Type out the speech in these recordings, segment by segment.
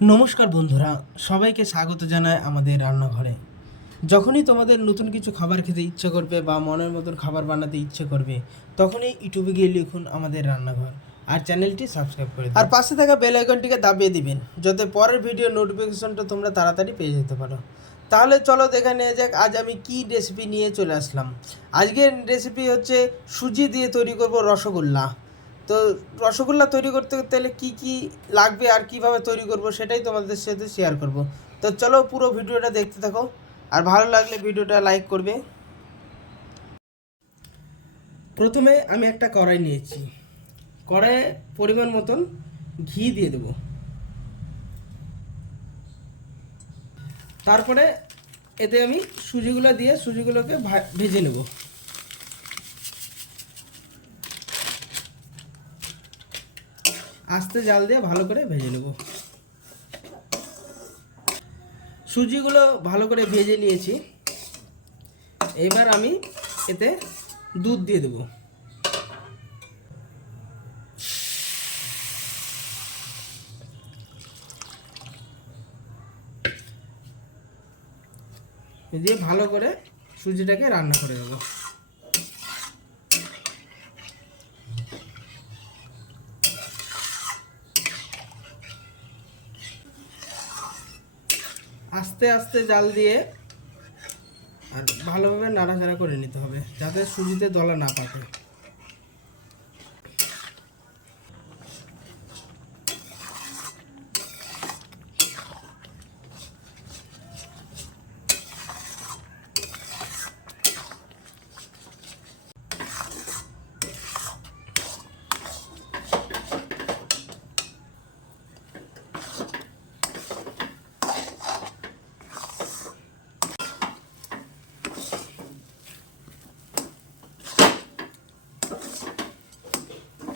নমস্কার বন্ধুরা, সবাইকে স্বাগত জানাই আমাদের রান্নাঘরে। যখনই তোমাদের নতুন কিছু খাবার খেতে ইচ্ছে করবে বা মনের মতন খাবার বানাতে ইচ্ছে করবে, তখনই ইউটিউবে গিয়ে লিখুন আমাদের রান্নাঘর আর চ্যানেলটি সাবস্ক্রাইব করে দিন। আর পাশে থাকা বেল আইকনটিকে দাবিয়ে দিবেন, যাতে পরের ভিডিও নোটিফিকেশনটা তোমরা তাড়াতাড়ি পেয়ে যেতে পারো। তাহলে চলো দেখে নেওয়া যাক আজ আমি কি রেসিপি নিয়ে চলে আসলাম। আজকের রেসিপি হচ্ছে সুজি দিয়ে তৈরি করব রসগোল্লা। তো রসগোল্লা তৈরি করতে গেলে কী কী লাগবে আর কিভাবে তৈরি করব সেটাই তোমাদের সাথে শেয়ার করব। তো চলো পুরো ভিডিওটা দেখতে থাকো, আর ভালো লাগলে ভিডিওটা লাইক করবে। প্রথমে আমি একটা কড়াই নিয়েছি, কড়াইয়ে পরিমাণ মতন ঘি দিয়ে দেব। তারপরে এতে আমি সুজিগুলো দিয়ে সুজিগুলোকে ভেজে নেব। আস্তে জাল দিয়ে ভালো করে ভেজে নেব। সুজিগুলো ভালো করে ভেজে নিয়েছি। এবার আমি এতে দুধ দিয়ে দেব। দিয়ে ভালো করে সুজিটাকে রান্না করে দেবো। আস্তে আস্তে জাল দিয়ে আর ভালোভাবে নাড়াচাড়া করে নিতে হবে, যাতে সুজিতে দলা না পাকে।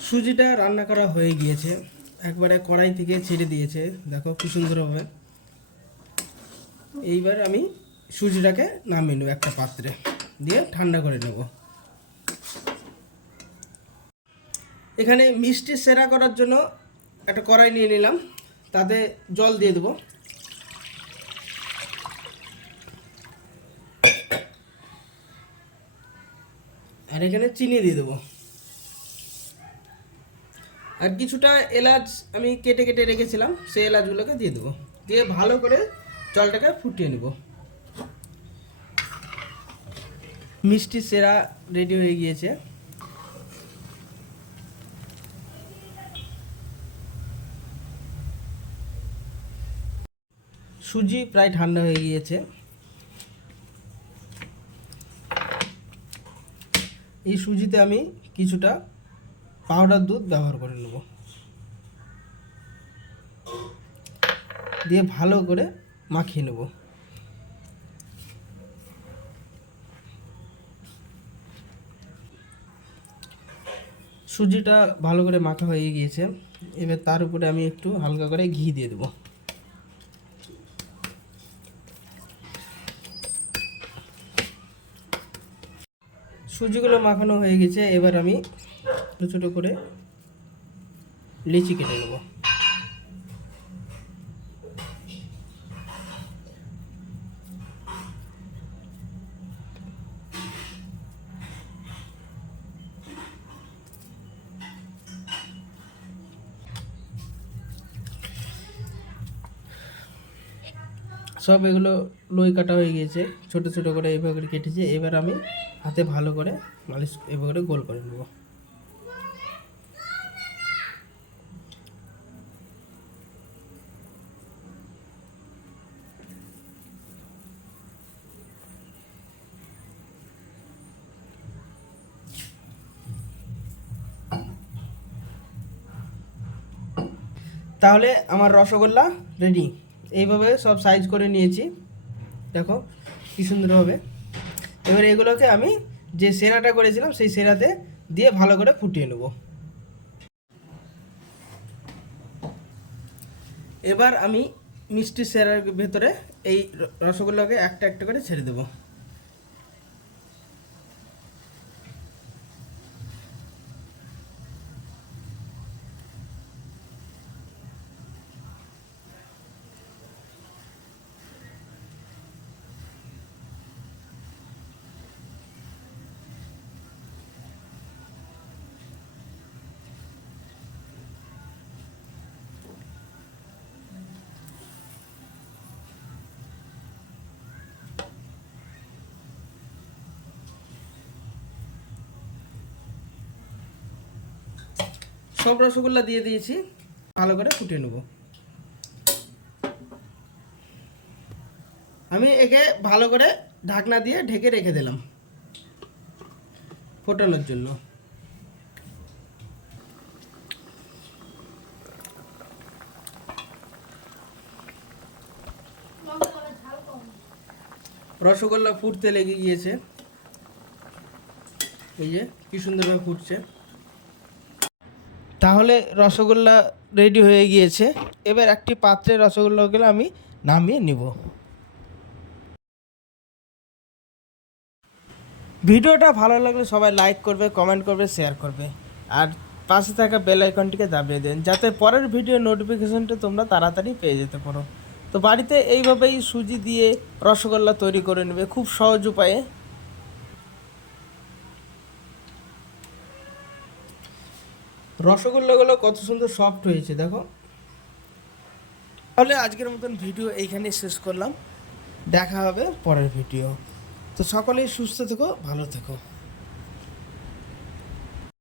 সুজিটা রান্না করা হয়ে গিয়েছে, একবারে কড়াই থেকে ছেড়ে দিয়েছে, দেখো কি সুন্দরভাবে। এইবার আমি সুজিটাকে নামিয়ে নেব একটা পাত্রে, দিয়ে ঠান্ডা করে নেব। এখানে মিষ্টি সেরা করার জন্য একটা কড়াই নিয়ে নিলাম, তাতে জল দিয়ে দেবো। আর এখানে চিনি দিয়ে দেবো। আর কিছুটা এলাচ আমি কেটে কেটে রেখেছিলাম, সেই এলাচগুলোকে দিয়ে দেবো। দিয়ে ভালো করে জলটাকে ফুটিয়ে নেব। মিষ্টি সেরা রেডি হয়ে গিয়েছে। সুজি প্রায় ঠান্ডা হয়ে গিয়েছে। এই সুজিতে আমি কিছুটা পাউডার দুধ ব্যবহার করে নেব, দিয়ে ভালো করে মাখিয়ে নেব। সুজিটা ভালো করে মাখা হয়ে গিয়েছে। এবার তার উপরে আমি একটু হালকা করে ঘি দিয়ে দেবো। সুজিগুলো মাখানো হয়ে গেছে, এবার আমি ছোটো ছোটো করে লিচি কেটে নেব। সব এগুলো লই কাটা হয়ে গিয়েছে, ছোট ছোট করে এভাবে করে কেটেছি। এবার আমি হাতে ভালো করে মালিশ এভাবে করে গোল করে নেব। তাহলে আমার রসগোল্লা রেডি। এইভাবে সব সাইজ করে নিয়েছি, দেখো কি সুন্দর হবে। এবার এগুলোকে আমি যে সেরাটা করেছিলাম সেই সেরাতে দিয়ে ভালো করে ফুটিয়ে নেব। এবার আমি মিষ্টি সেরার ভেতরে এই রসগোল্লাকে একটা একটা করে ছেড়ে দেবো। সব রসগোল্লা দিয়ে দিয়েছি, ভালো করে ফুটিয়ে নেব। আমি একে ভালো করে ঢাকনা দিয়ে ঢেকে রেখে দিলাম ফোটানোর জন্য। রসগোল্লা ফুটতে লেগে গিয়েছে, এই যে কি সুন্দরভাবে ফুটছে। তাহলে রসগোল্লা রেডি হয়ে গিয়েছে। এবার একটি পাত্রে রসগোল্লাগুলো আমি নামিয়ে নিব। ভিডিওটা ভালো লাগলে সবাই লাইক করবে, কমেন্ট করবে, শেয়ার করবে, আর পাশে থাকা বেল আইকনটিকে দাবিয়ে দেন যাতে পরের ভিডিও নোটিফিকেশনটা তোমরা তাড়াতাড়ি পেয়ে যেতে পারো। তো বাড়িতে এইভাবেই সুজি দিয়ে রসগোল্লা তৈরি করে নেবে খুব সহজ উপায়ে। রসগোল্লাগুলো কত সুন্দর সফট হয়েছে দেখো। তাহলে আজকের মতন ভিডিও এইখানেই শেষ করলাম, দেখা হবে পরের ভিডিও। তো সকলেই সুস্থ থেকো, ভালো থেকো।